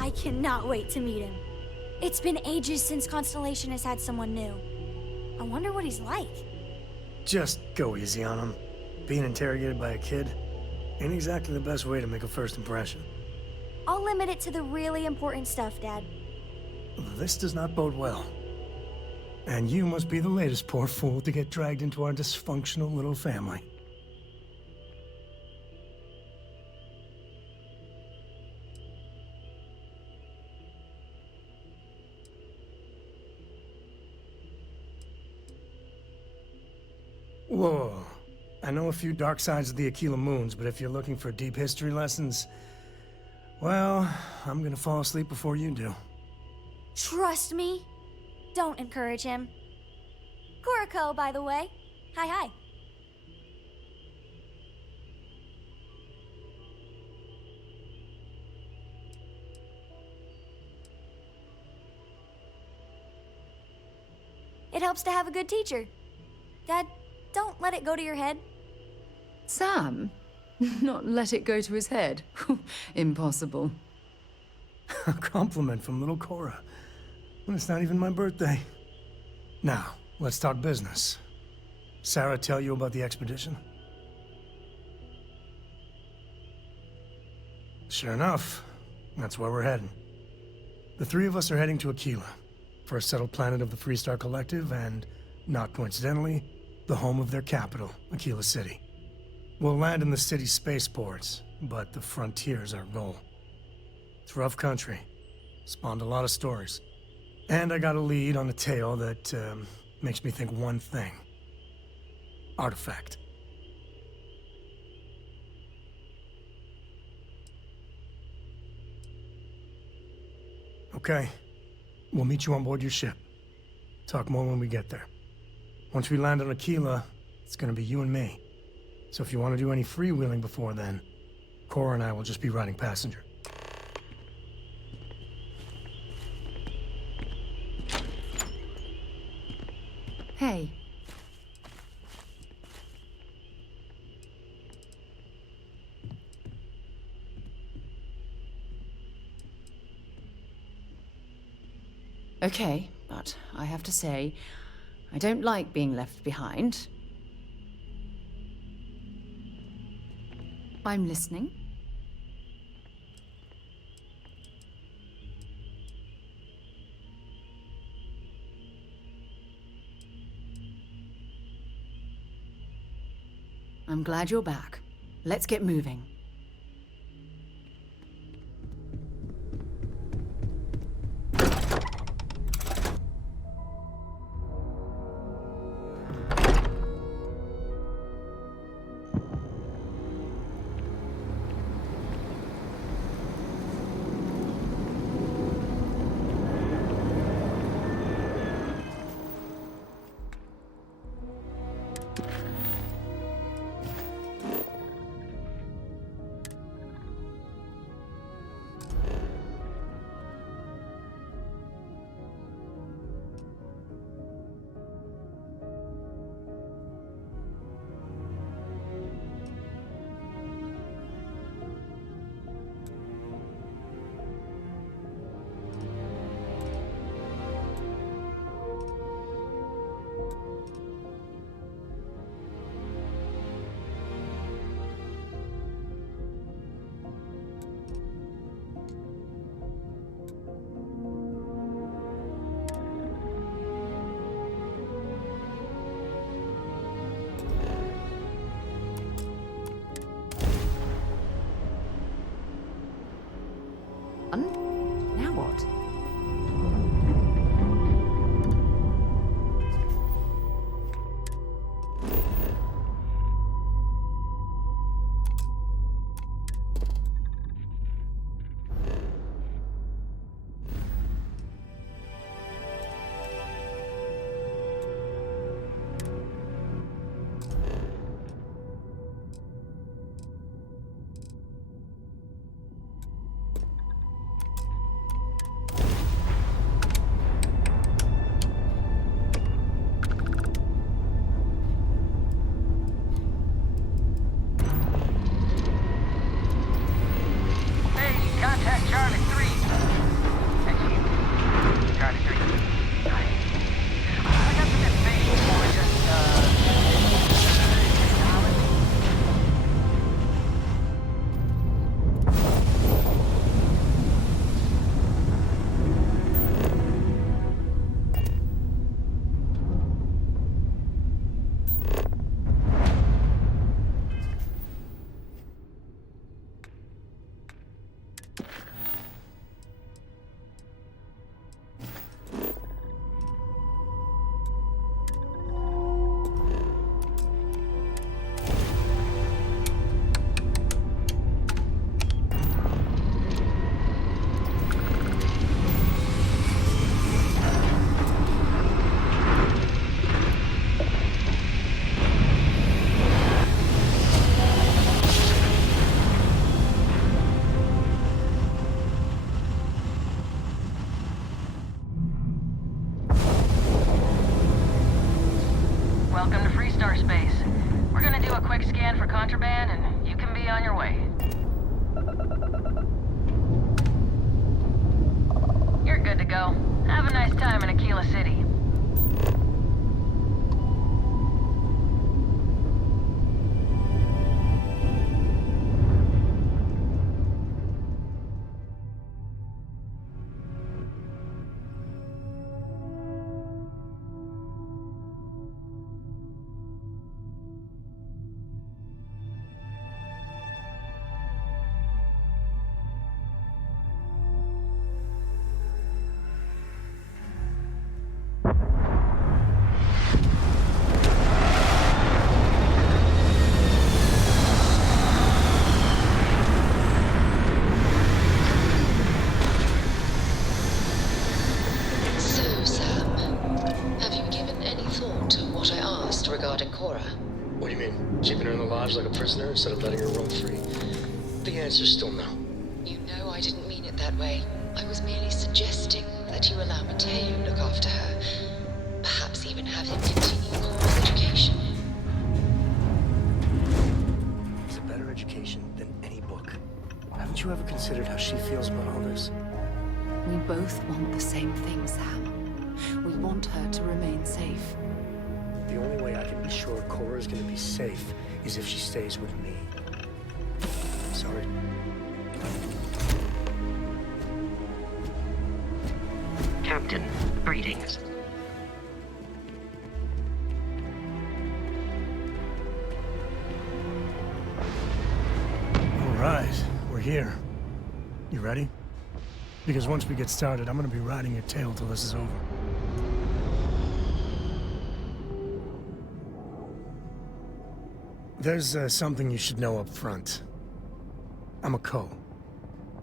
I cannot wait to meet him. It's been ages since Constellation has had someone new. I wonder what he's like. Just go easy on him. Being interrogated by a kid ain't exactly the best way to make a first impression. I'll limit it to the really important stuff, Dad. This does not bode well. And you must be the latest poor fool to get dragged into our dysfunctional little family. Whoa. I know a few dark sides of the Aquila Moons, but if you're looking for deep history lessons, well, I'm gonna fall asleep before you do. Trust me. Don't encourage him. Kuriko, by the way. Hi. It helps to have a good teacher. Dad, don't let it go to your head. Sam? Not let it go to his head? Impossible. A compliment from little Cora. When it's not even my birthday. Now, let's talk business. Sarah tell you about the expedition? Sure enough, that's where we're heading. The three of us are heading to Aquila, for a settled planet of the Freestar Collective and, not coincidentally, the home of their capital, Aquila City. We'll land in the city's spaceports, but the frontier's our goal. It's rough country. Spawned a lot of stories. And I got a lead on a tale that makes me think one thing. Artifact. Okay. We'll meet you on board your ship. Talk more when we get there. Once we land on Aquila, it's gonna be you and me. So if you want to do any freewheeling before then, Cora and I will just be riding passenger. Hey. Okay, but I have to say, I don't like being left behind. I'm listening. I'm glad you're back. Let's get moving. Now what? quick scan for contraband, and you can be on your way. You're good to go. Have a nice time in Aquila City. So, Sam, have you given any thought to what I asked regarding Cora? What do you mean? Keeping her in the lodge like a prisoner instead of letting her roam free? The answer's still no. You know I didn't mean it that way. I was merely suggesting that you allow Mateo look after her. Perhaps even have him continue Cora's education. It's a better education than any book. Haven't you ever considered how she feels about all this? We both want the same thing, Sam. We want her to remain safe. The only way I can be sure Cora's gonna be safe is if she stays with me. Sorry. Captain, greetings. All right, we're here. You ready? Because once we get started, I'm gonna be riding your tail till this is over. There's something you should know up front. I'm a Co.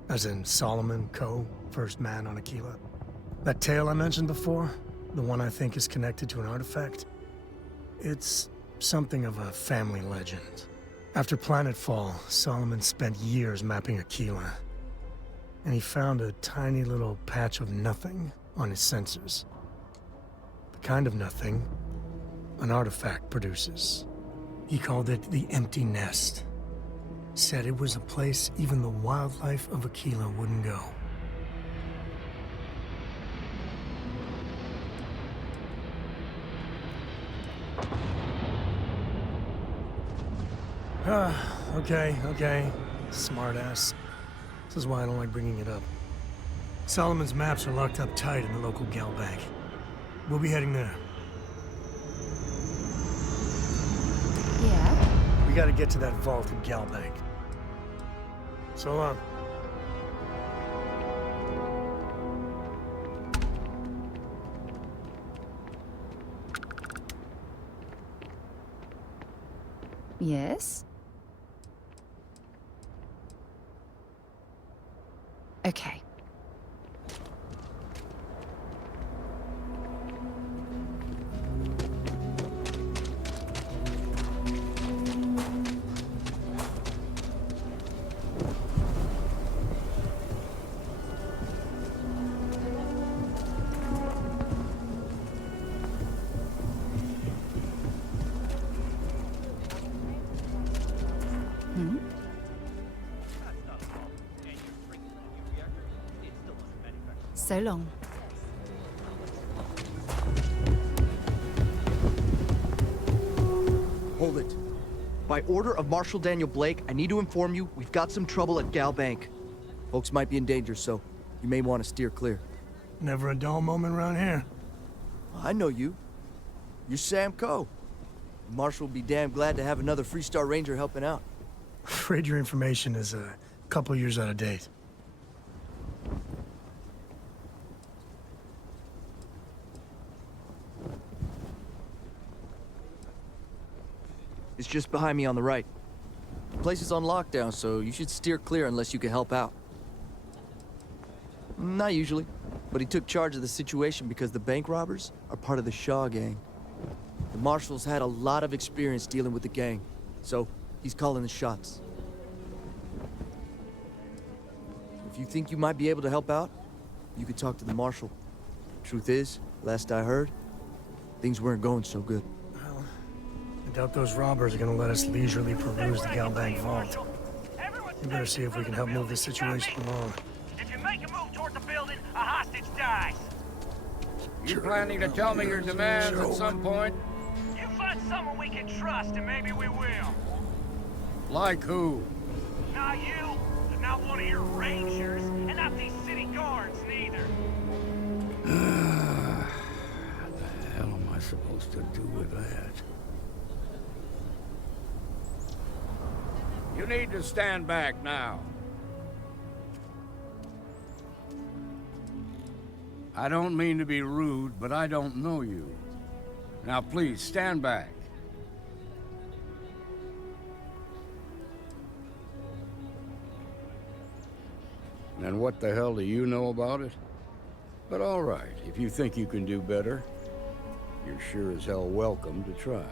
As in Solomon Co., first man on Aquila. That tale I mentioned before, the one I think is connected to an artifact, it's something of a family legend. After Planetfall, Solomon spent years mapping Aquila, and he found a tiny little patch of nothing on his sensors. The kind of nothing an artifact produces. He called it the Empty Nest. Said it was a place even the wildlife of Aquila wouldn't go. Okay. Smartass. This is why I don't like bringing it up. Solomon's maps are locked up tight in the local gal bank. We'll be heading there. Yeah? We gotta get to that vault in gal bank. So long. Yes? Okay. So long. Hold it. By order of Marshal Daniel Blake, I need to inform you we've got some trouble at Gal Bank. Folks might be in danger, so you may want to steer clear. Never a dull moment around here. I know you. You're Sam Coe. Marshal will be damn glad to have another Freestar Ranger helping out. Afraid your information is a couple years out of date. It's just behind me on the right. The place is on lockdown, so you should steer clear unless you can help out. Not usually, but he took charge of the situation because the bank robbers are part of the Shaw gang. The Marshal's had a lot of experience dealing with the gang, so he's calling the shots. If you think you might be able to help out, you could talk to the Marshal. Truth is, last I heard, things weren't going so good. Well, it doubt those robbers are gonna let us leisurely peruse the Galbank vault. We better see if we can help move this situation along. If you make a move toward the building, a hostage dies. You planning to tell me your demands at some point? You find someone we can trust, and maybe we will. Like who? Not you, not one of your rangers, and not these city guards, neither. What the hell am I supposed to do with that? You need to stand back now. I don't mean to be rude, but I don't know you. Now please, stand back. And what the hell do you know about it? But all right, if you think you can do better, you're sure as hell welcome to try.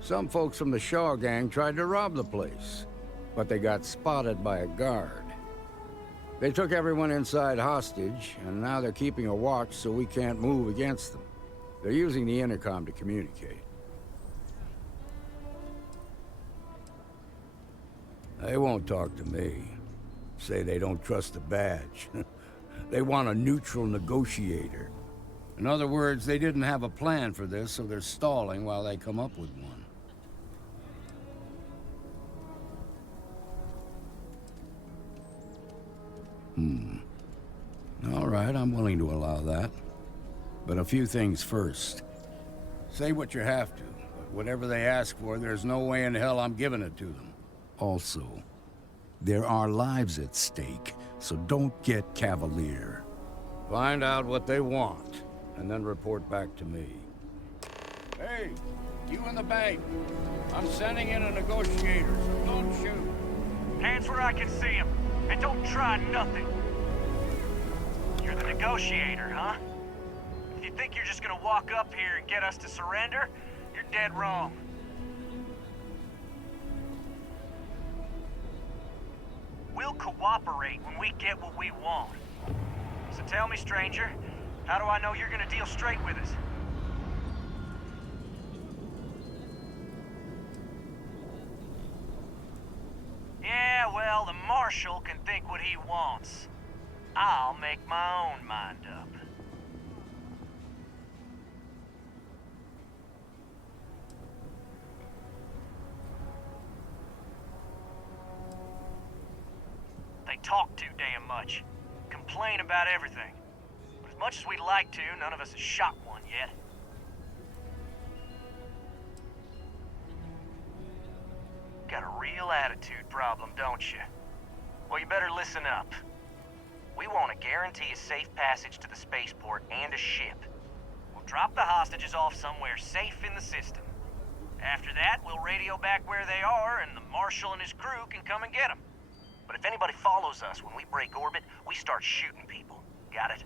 Some folks from the Shaw gang tried to rob the place, but they got spotted by a guard. They took everyone inside hostage, and now they're keeping a watch so we can't move against them. They're using the intercom to communicate. They won't talk to me. Say they don't trust the badge. They want a neutral negotiator. In other words, they didn't have a plan for this, so they're stalling while they come up with one. All right, I'm willing to allow that. But a few things first. Say what you have to, but whatever they ask for, there's no way in hell I'm giving it to them. Also, there are lives at stake, so don't get cavalier. Find out what they want, and then report back to me. Hey, you in the bank. I'm sending in a negotiator, so don't shoot. Hands where I can see him, and don't try nothing. You're the negotiator, huh? If you think you're just gonna walk up here and get us to surrender, you're dead wrong. We'll cooperate when we get what we want. So tell me, stranger, how do I know you're gonna deal straight with us? Yeah, well, the Marshal can think what he wants. I'll make my own mind up. They talk too damn much. Complain about everything. But as much as we'd like to, none of us has shot one yet. Got a real attitude problem, don't you? Well, you better listen up. We want to guarantee a safe passage to the spaceport and a ship. We'll drop the hostages off somewhere safe in the system. After that, we'll radio back where they are, and the Marshal and his crew can come and get them. But if anybody follows us when we break orbit, we start shooting people. Got it?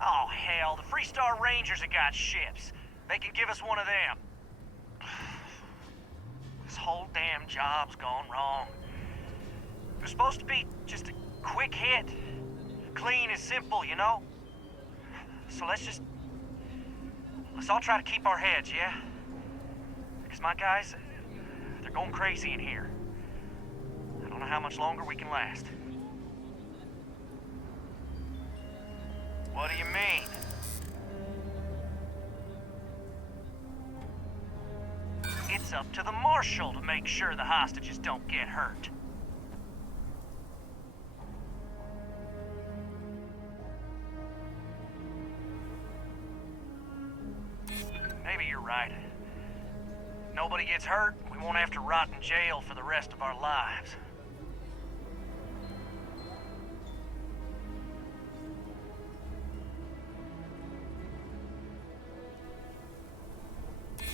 Oh, hell, the Freestar Rangers have got ships. They can give us one of them. This whole damn job's gone wrong. It was supposed to be just a quick hit. Clean and simple, you know? So let's all try to keep our heads, yeah? Because my guys, they're going crazy in here. I don't know how much longer we can last. What do you mean? It's up to the Marshal to make sure the hostages don't get hurt. Maybe you're right. Nobody gets hurt, we won't have to rot in jail for the rest of our lives.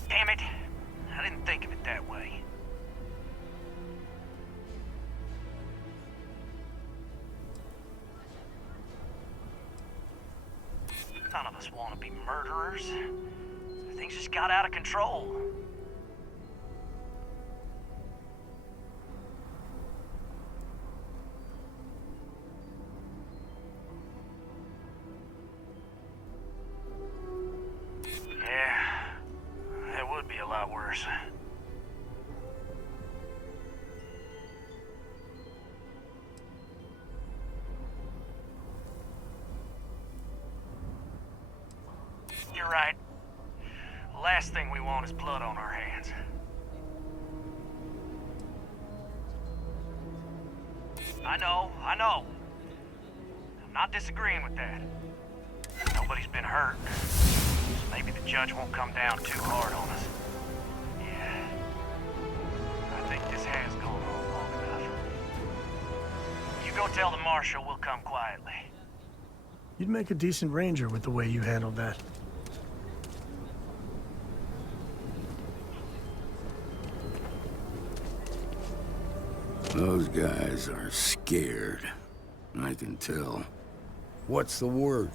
Damn it! I didn't think of it that way. None of us want to be murderers. Things just got out of control. versa. You're right. The last thing we want is blood on our hands. I know. I'm not disagreeing with that. Nobody's been hurt. So maybe the judge won't come down too hard on us. Yeah. I think this has gone on long enough. You go tell the marshal we'll come quietly. You'd make a decent ranger with the way you handled that. Those guys are scared. I can tell. What's the word?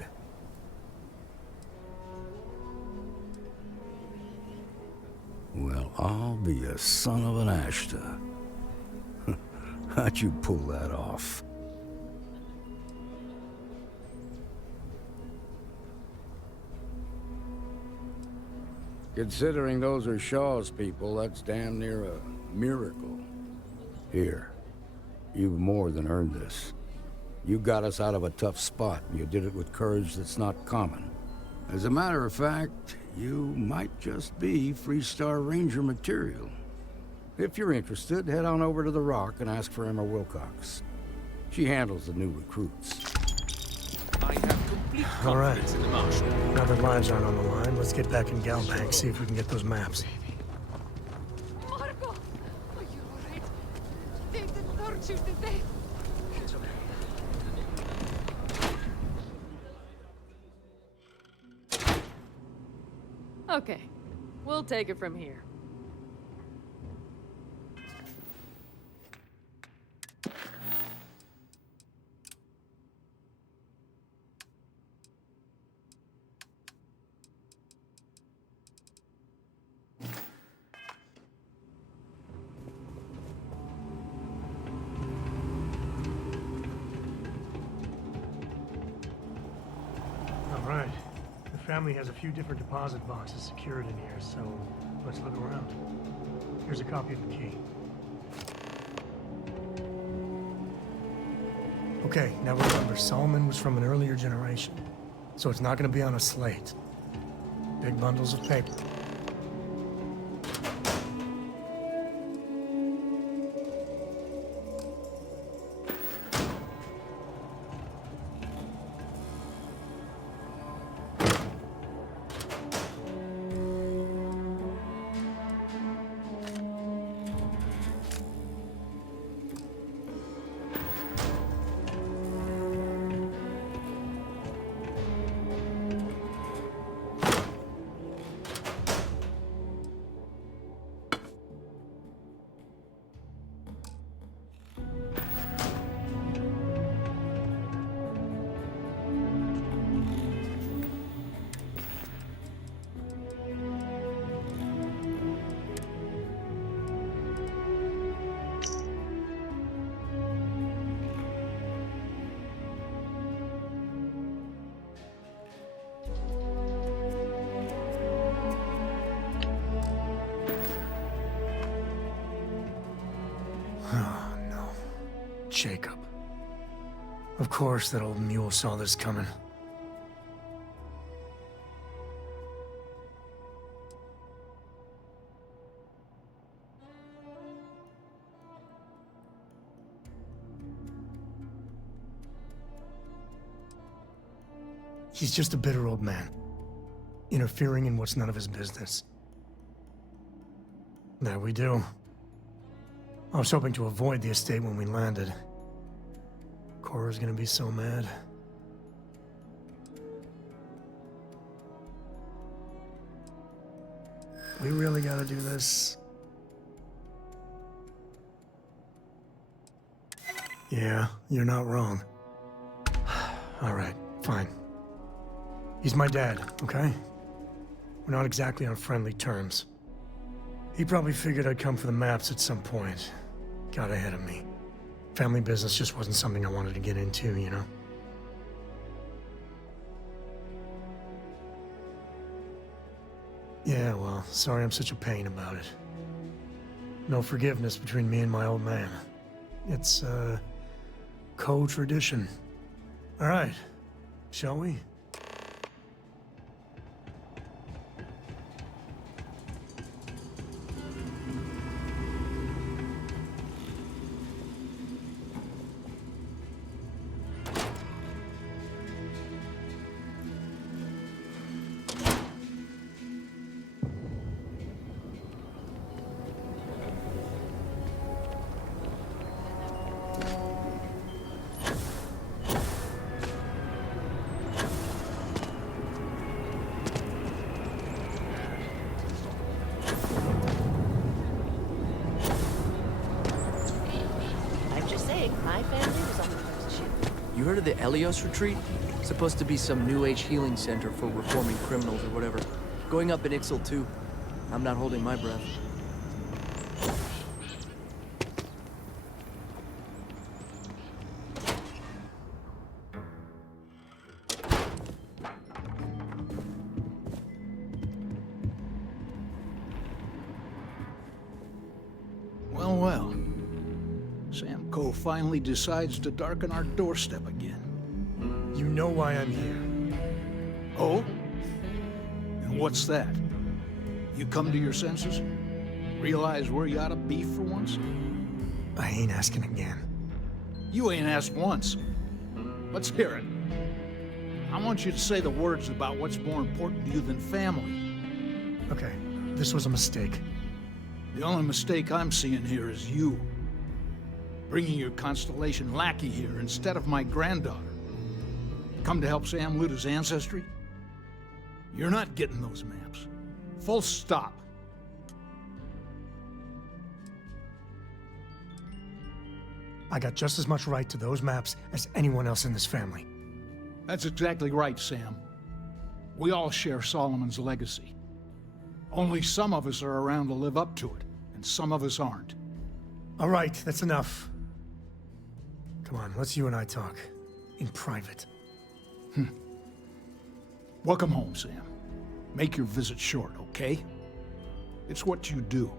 Well, I'll be a son of an Ashta. How'd you pull that off? Considering those are Shaw's people, that's damn near a miracle. Here, you've more than earned this. You got us out of a tough spot, and you did it with courage that's not common. As a matter of fact, you might just be Freestar Ranger material. If you're interested, head on over to the Rock and ask for Emma Wilcox. She handles the new recruits. I have complete All right. confidence in the Marshal. Now that lives aren't on the line, let's get back in Galbank, see if we can get those maps. Marco! Are you alright? They didn't hurt you, did they? Okay, we'll take it from here. All right. The family has a few different deposit boxes secured in here, so let's look around. Here's a copy of the key. Okay, now remember, Solomon was from an earlier generation, so it's not going to be on a slate. Big bundles of paper. Oh, no. Jacob. Of course that old mule saw this coming. He's just a bitter old man, interfering in what's none of his business. There we do. I was hoping to avoid the estate when we landed. Cora's gonna be so mad. We really gotta do this? Yeah, you're not wrong. All right, fine. He's my dad, okay? We're not exactly on friendly terms. He probably figured I'd come for the maps at some point. Got ahead of me. Family business just wasn't something I wanted to get into, you know? Yeah, well, sorry I'm such a pain about it. No forgiveness between me and my old man. It's, co-tradition. All right, shall we? I'm just saying, my family was on the first ship. You heard of the Elios Retreat? Supposed to be some new age healing center for reforming criminals or whatever. Going up in Ixel too. I'm not holding my breath. Well, well. Sam Coe finally decides to darken our doorstep again. You know why I'm here. Oh? And what's that? You come to your senses? Realize where you ought to be for once? I ain't asking again. You ain't asked once. Let's hear it. I want you to say the words about what's more important to you than family. Okay, this was a mistake. The only mistake I'm seeing here is you. Bringing your Constellation lackey here instead of my granddaughter. Come to help Sam loot his ancestry? You're not getting those maps. Full stop. I got just as much right to those maps as anyone else in this family. That's exactly right, Sam. We all share Solomon's legacy. Only some of us are around to live up to it, and some of us aren't. All right, that's enough. Come on, let's you and I talk. In private. Welcome home, Sam. Make your visit short, okay? It's what you do.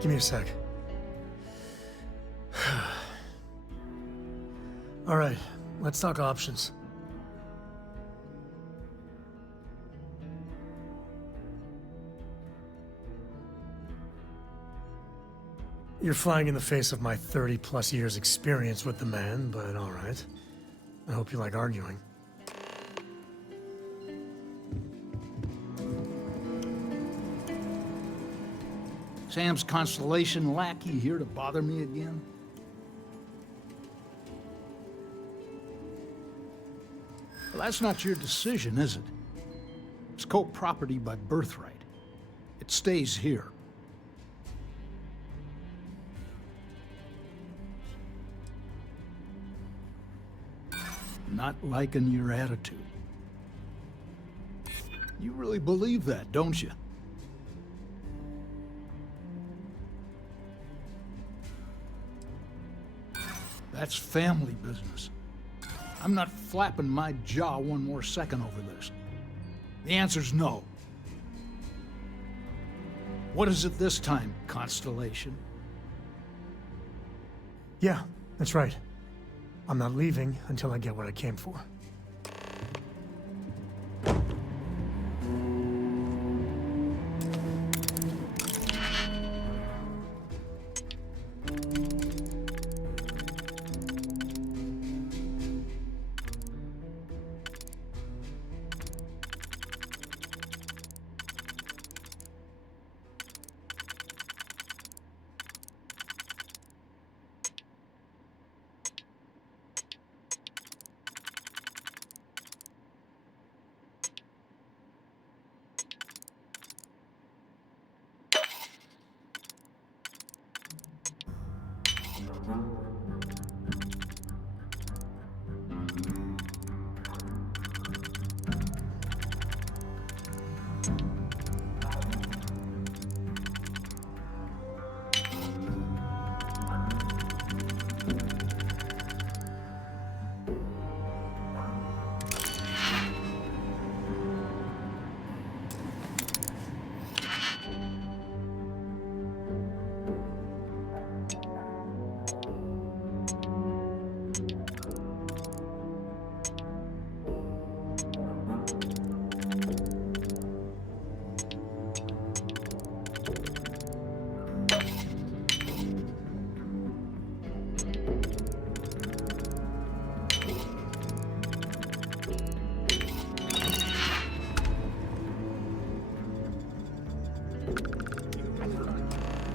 Give me a sec. All right, let's talk options. You're flying in the face of my 30-plus years experience with the man, but all right. I hope you like arguing. Sam's Constellation lackey here to bother me again? Well, that's not your decision, is it? It's co-property by birthright. It stays here. Not liking your attitude. You really believe that, don't you? That's family business. I'm not flapping my jaw one more second over this. The answer's no. What is it this time, Constellation? Yeah, that's right. I'm not leaving until I get what I came for.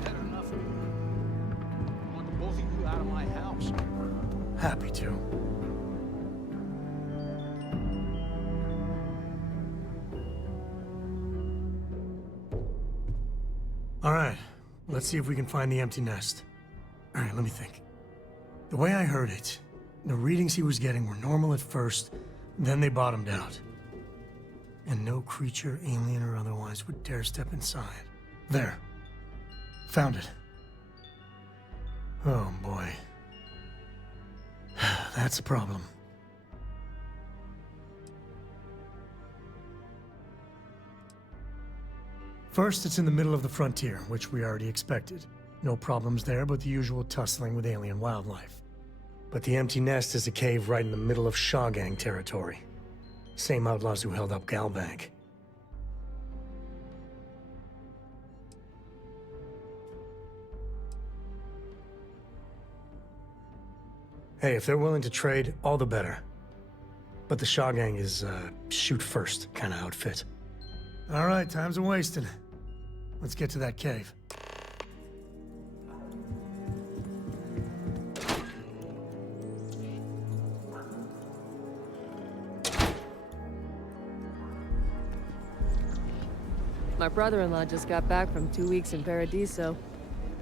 Had enough of me. I want the both of you out of my house. Happy to. All right, let's see if we can find the empty nest. All right, let me think. The way I heard it, the readings he was getting were normal at first, then they bottomed out. And no creature, alien or otherwise, would dare step inside. There. Found it. Oh boy. That's a problem. First, it's in the middle of the frontier, which we already expected. No problems there, but the usual tussling with alien wildlife. But the empty nest is a cave right in the middle of Shawgang territory. Same outlaws who held up Galbank. Hey, if they're willing to trade, all the better. But the Shawgang is, shoot first kind of outfit. All right, time's a-wasting. Let's get to that cave. My brother-in-law just got back from 2 weeks in Paradiso.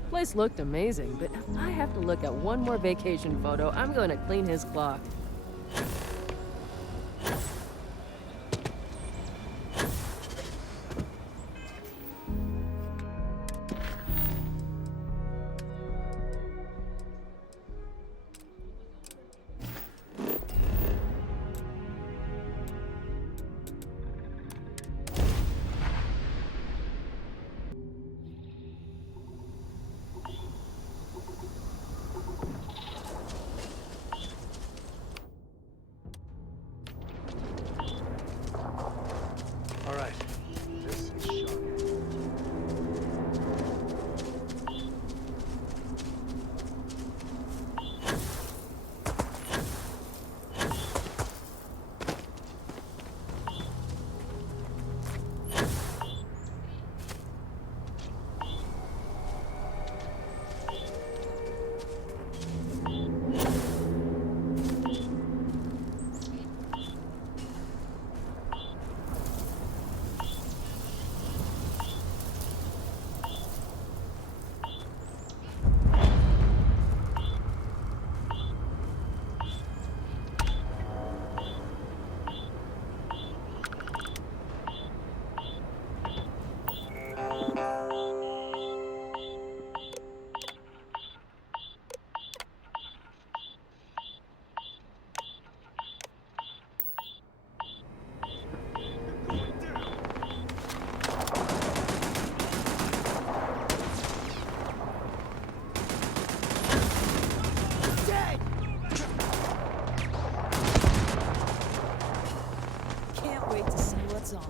Place looked amazing, but if I have to look at one more vacation photo, I'm going to clean his clock. All right. This is Shawgang. Can't wait to see what's on.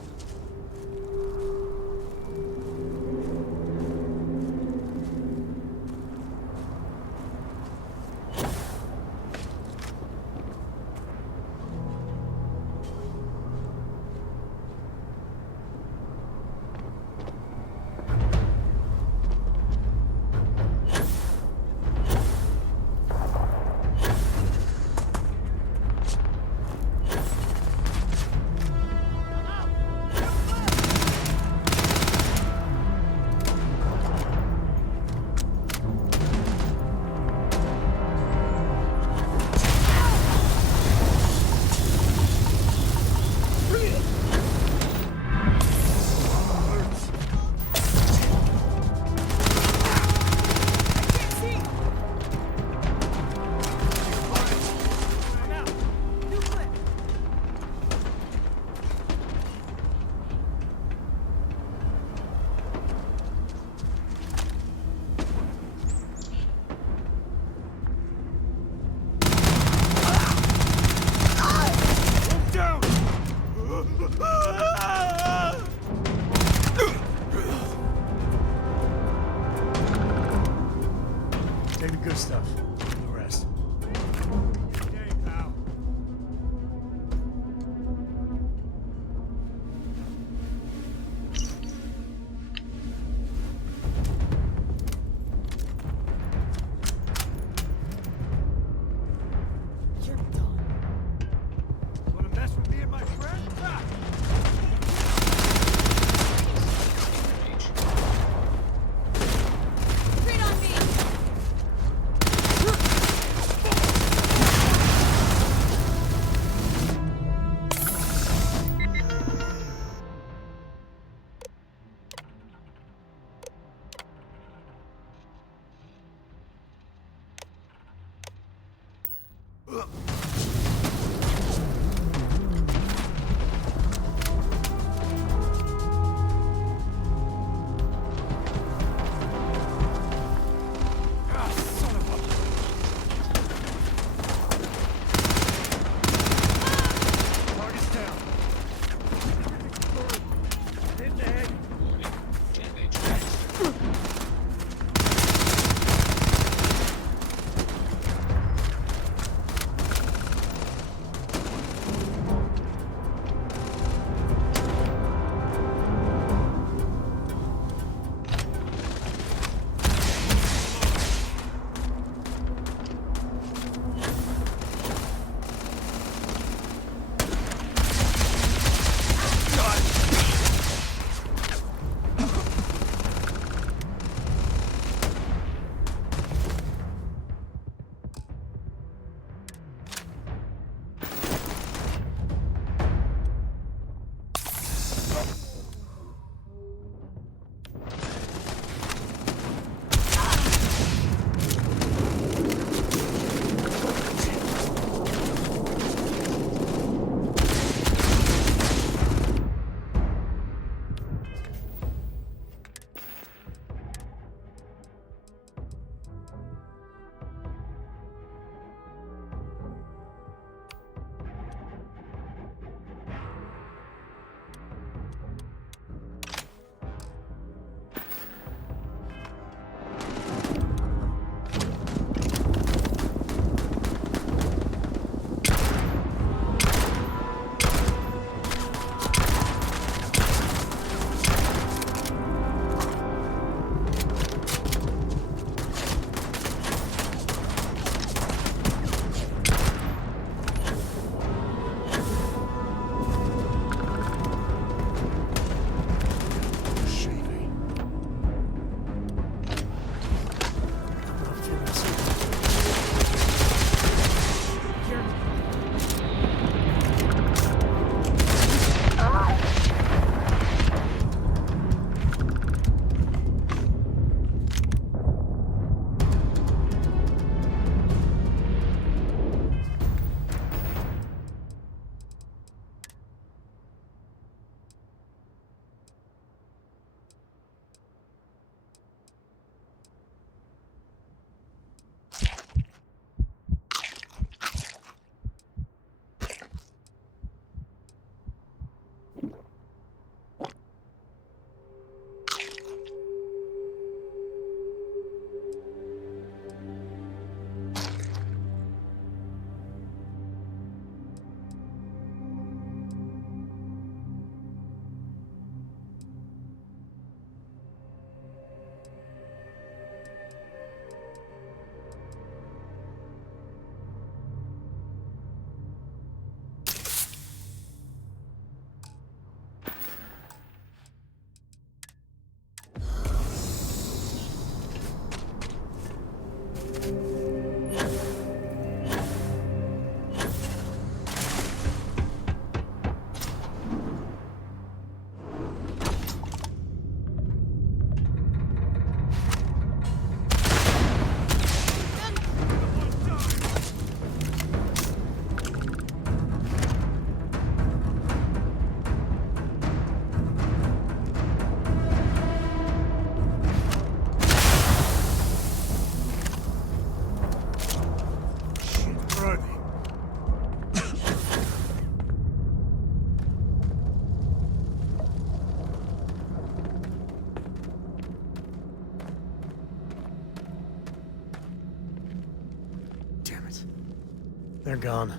They're gone.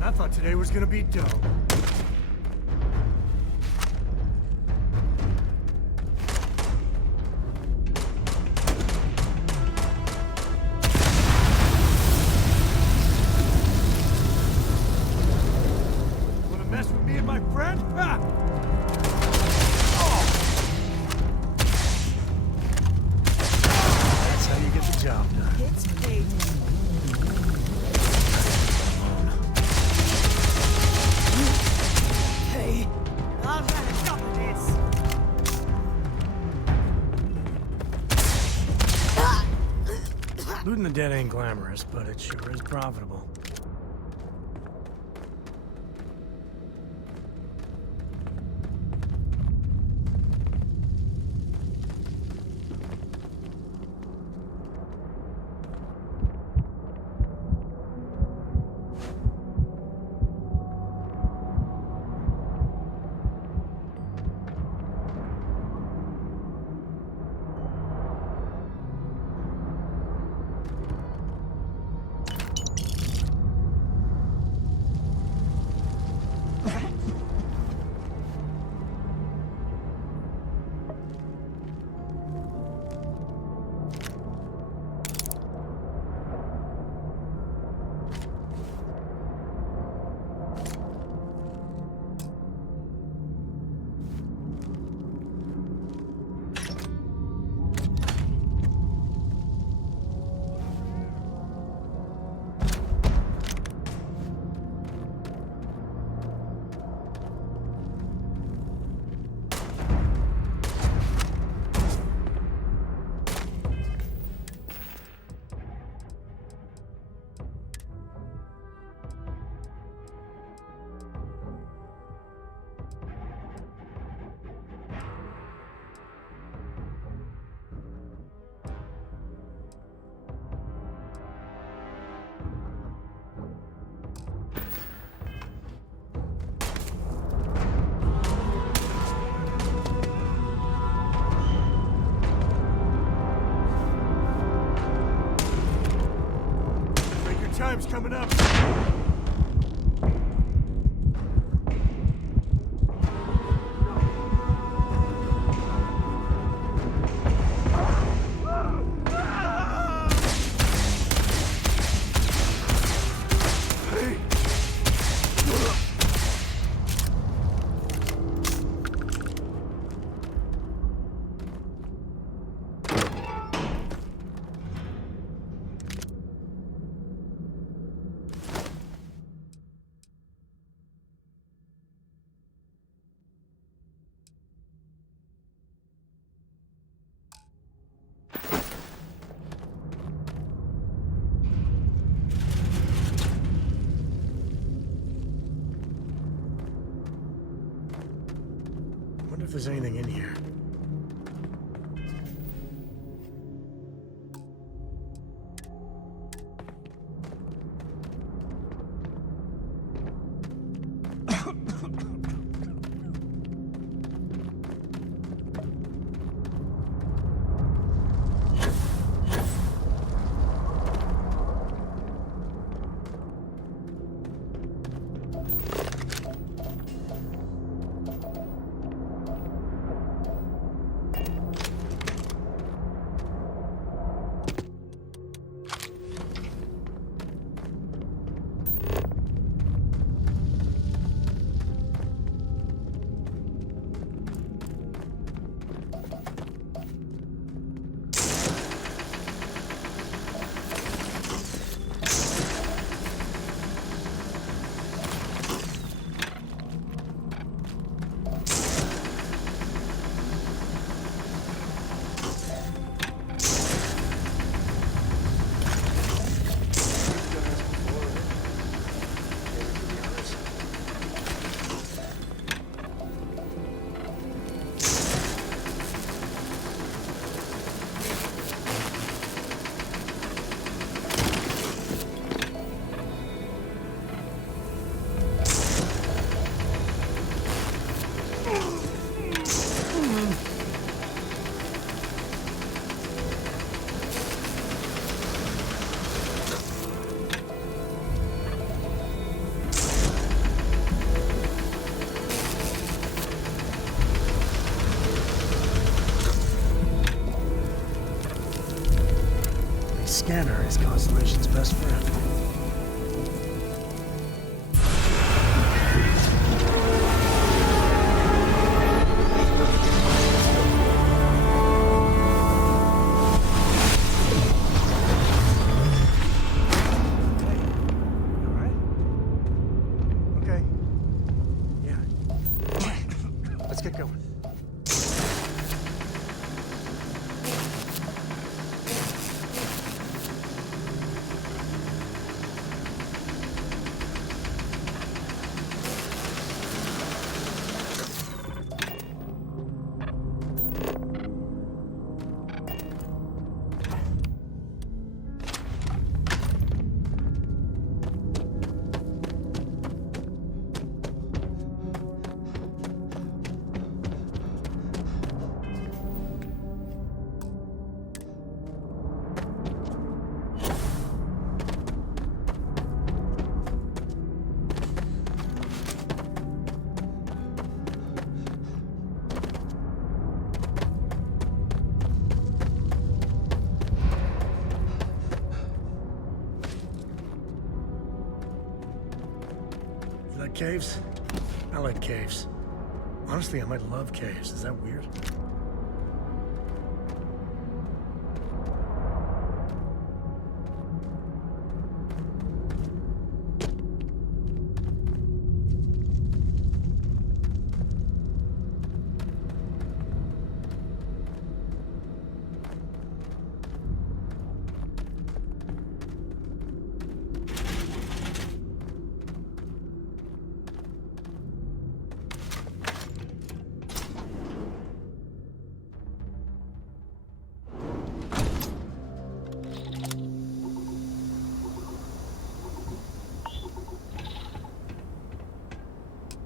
I thought today was gonna be dull. Wanna mess with me and my friend? Ha! That's how you get the job done. It's payday. Hey, I'll run a double this. Looting the dead ain't glamorous, but it sure is profitable. Time's coming up. Wonder if there's anything in here. scanner is Constellation's best friend. Let's get going. You like caves? I like caves. Honestly, I might love caves. Is that weird?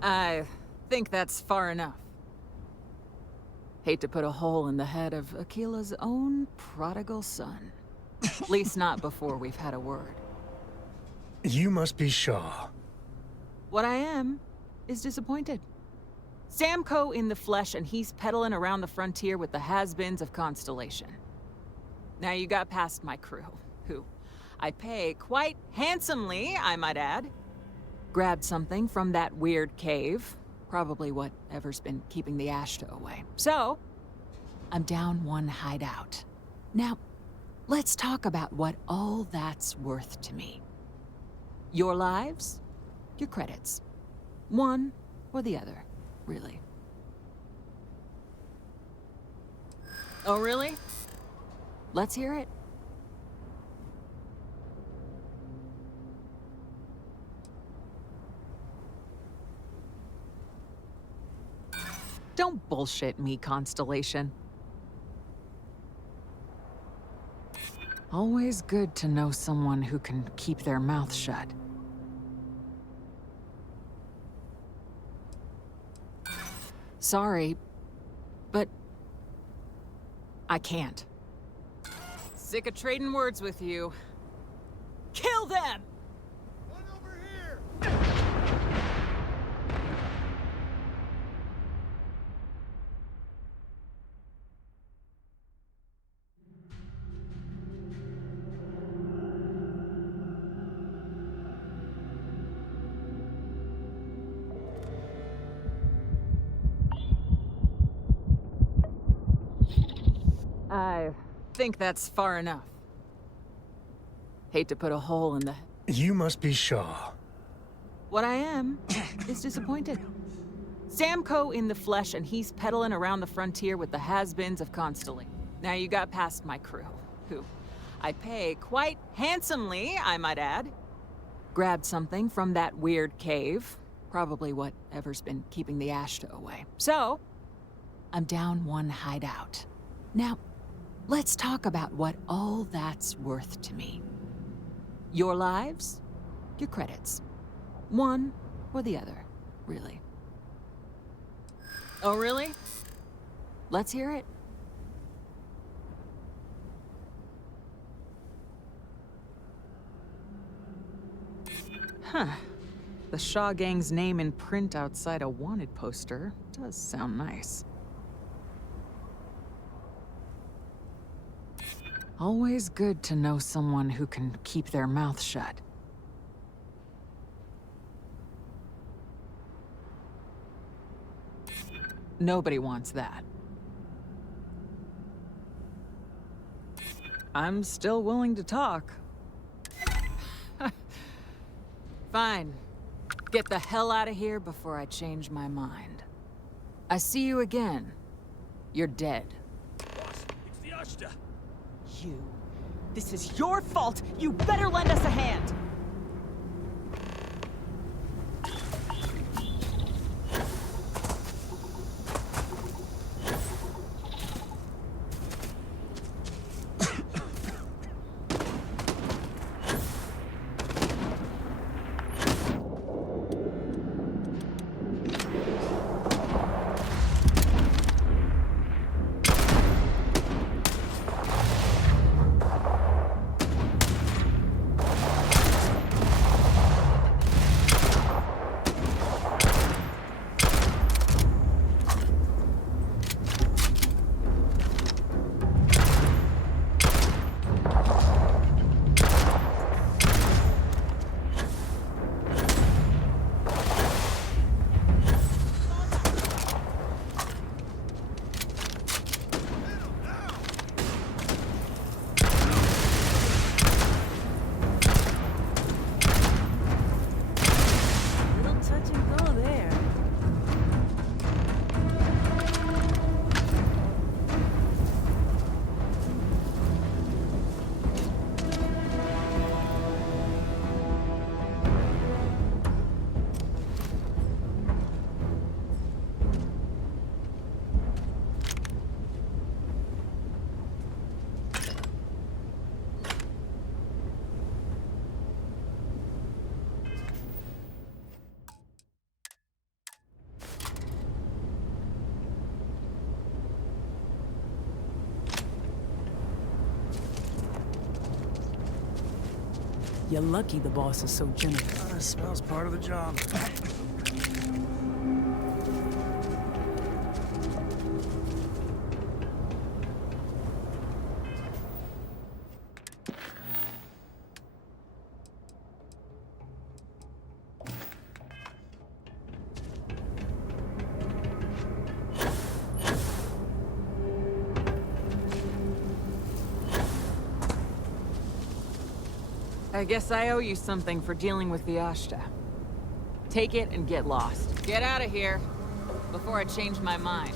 I think that's far enough. Hate to put a hole in the head of Akila's own prodigal son. At least not before we've had a word. You must be Shaw. What I am is disappointed. Samco in the flesh, and he's peddling around the frontier with the has-beens of Constellation. Now you got past my crew, who I pay quite handsomely, I might add. Grabbed something from that weird cave. Probably whatever's been keeping the Ashta away. So, I'm down one hideout. Now, let's talk about what all that's worth to me. Your lives, your credits. One or the other, really. Oh, really? Let's hear it. Don't bullshit me, Constellation. Always good to know someone who can keep their mouth shut. Sorry, but I can't. Sick of trading words with you. Kill them! I think that's far enough. Hate to put a hole in the... You must be Shaw. What I am is disappointed. Samco in the flesh, and he's peddling around the frontier with the has-beens of Constellation. Now you got past my crew, who I pay quite handsomely, I might add. Grabbed something from that weird cave. Probably whatever's been keeping the Ashta away. So, I'm down one hideout. Now, let's talk about what all that's worth to me. Your lives, your credits. One or the other, really. Oh, really? Let's hear it. Huh. The Shaw Gang's name in print outside a wanted poster does sound nice. Always good to know someone who can keep their mouth shut. Nobody wants that. I'm still willing to talk. Fine. Get the hell out of here before I change my mind. I see you again. You're dead. Boss, it's the Ashta. You. This is your fault! You better lend us a hand! You're lucky the boss is so generous. Smells part of the job. I guess I owe you something for dealing with the Ashta. Take it and get lost. Get out of here before I change my mind.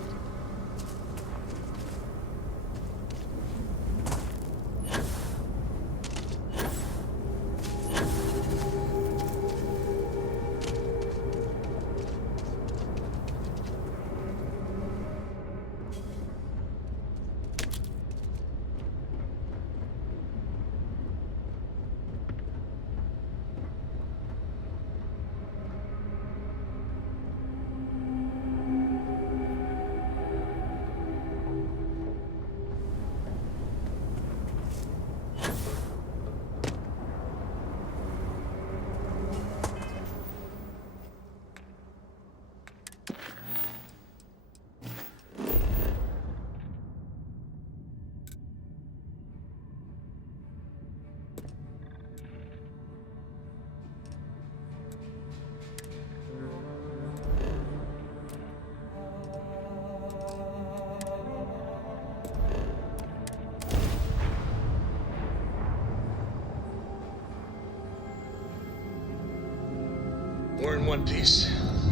We're in one piece.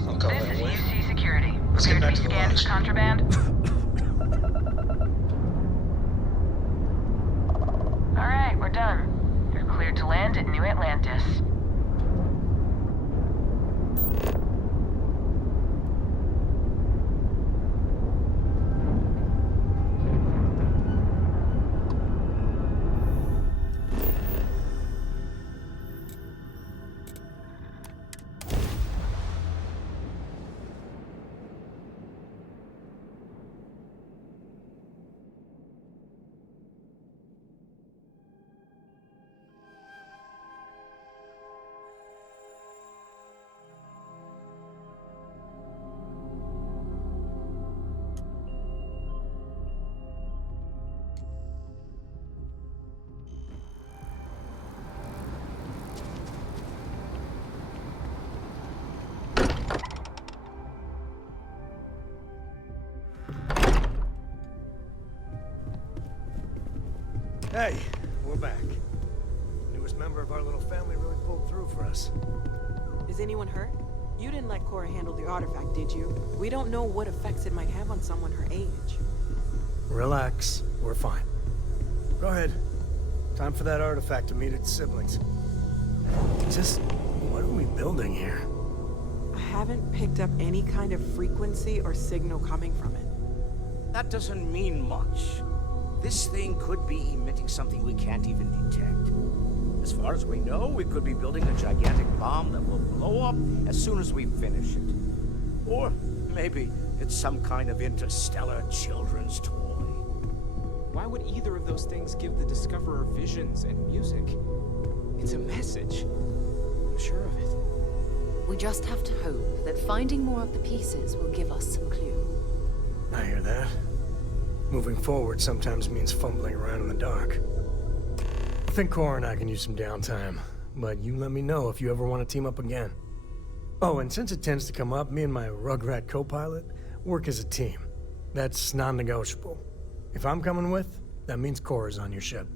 I'll call This that is away. UC Security. Let's get back to the Scanned lodge. for contraband. All right, we're done. You're cleared to land at New Atlantis. Hey, we're back. Newest member of our little family really pulled through for us. Is anyone hurt? You didn't let Cora handle the artifact, did you? We don't know what effects it might have on someone her age. Relax, we're fine. Go ahead. Time for that artifact to meet its siblings. Just, what are we building here? I haven't picked up any kind of frequency or signal coming from it. That doesn't mean much. This thing could be emitting something we can't even detect. As far as we know, we could be building a gigantic bomb that will blow up as soon as we finish it. Or maybe it's some kind of interstellar children's toy. Why would either of those things give the Discoverer visions and music? It's a message. I'm sure of it. We just have to hope that finding more of the pieces will give us some clue. I hear that. Moving forward sometimes means fumbling around in the dark. I think Cora and I can use some downtime, but you let me know if you ever want to team up again. Oh, and since it tends to come up, me and my Rugrat co-pilot work as a team. That's non-negotiable. If I'm coming with, that means Cora's on your ship.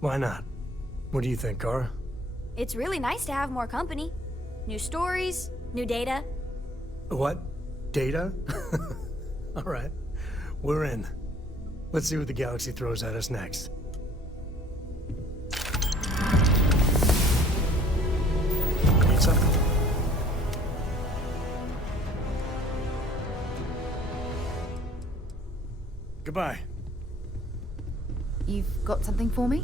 Why not? What do you think, Cora? It's really nice to have more company. New stories, new data. What? Data? All right. We're in. Let's see what the galaxy throws at us next. Need something? Goodbye. You've got something for me?